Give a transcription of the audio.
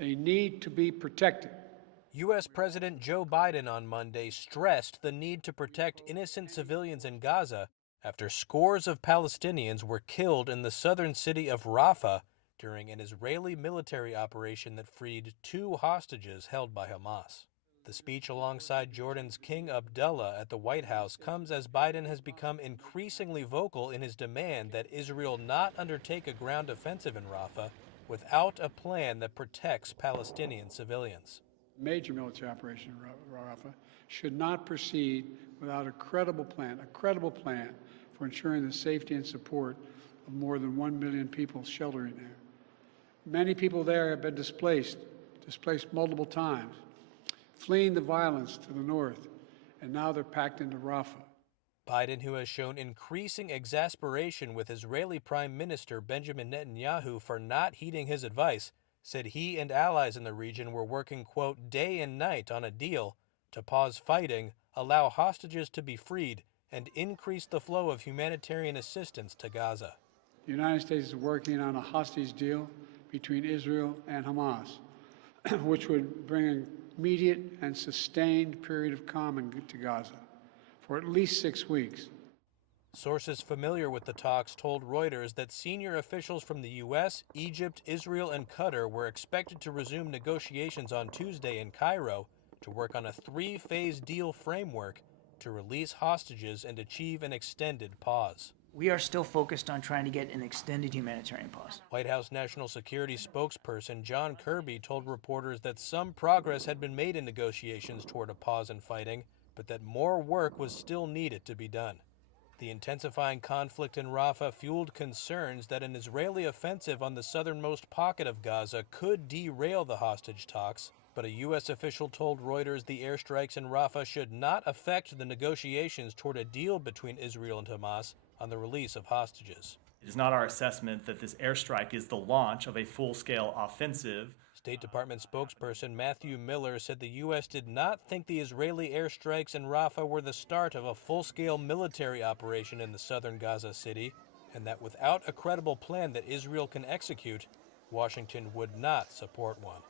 They need to be protected. U.S. President Joe Biden on Monday stressed the need to protect innocent civilians in Gaza after scores of Palestinians were killed in the southern city of Rafah during an Israeli military operation that freed 2 hostages held by Hamas. The speech alongside Jordan's King Abdullah at the White House comes as Biden has become increasingly vocal in his demand that Israel not undertake a ground offensive in Rafah without a plan that protects Palestinian civilians. Major military operation in Rafah should not proceed without a credible plan for ensuring the safety and support of more than 1 million people sheltering there. Many people there have been displaced multiple times, fleeing the violence to the north, and now they're packed into Rafah. Biden, who has shown increasing exasperation with Israeli Prime Minister Benjamin Netanyahu for not heeding his advice, said he and allies in the region were working, quote, day and night on a deal to pause fighting, allow hostages to be freed, and increase the flow of humanitarian assistance to Gaza. The United States is working on a hostage deal between Israel and Hamas, which would bring an immediate and sustained period of calm to Gaza for at least 6 weeks. Sources familiar with the talks told Reuters that senior officials from the U.S., Egypt, Israel, and Qatar were expected to resume negotiations on Tuesday in Cairo to work on a 3-phase deal framework to release hostages and achieve an extended pause. We are still focused on trying to get an extended humanitarian pause. White House National Security spokesperson John Kirby told reporters that some progress had been made in negotiations toward a pause in fighting, but that more work was still needed to be done. The intensifying conflict in Rafah fueled concerns that an Israeli offensive on the southernmost pocket of Gaza could derail the hostage talks, but a U.S. official told Reuters the airstrikes in Rafah should not affect the negotiations toward a deal between Israel and Hamas on the release of hostages. It is not our assessment that this airstrike is the launch of a full-scale offensive. State Department spokesperson Matthew Miller said the U.S. did not think the Israeli airstrikes in Rafah were the start of a full-scale military operation in the southern Gaza city, and that without a credible plan that Israel can execute, Washington would not support one.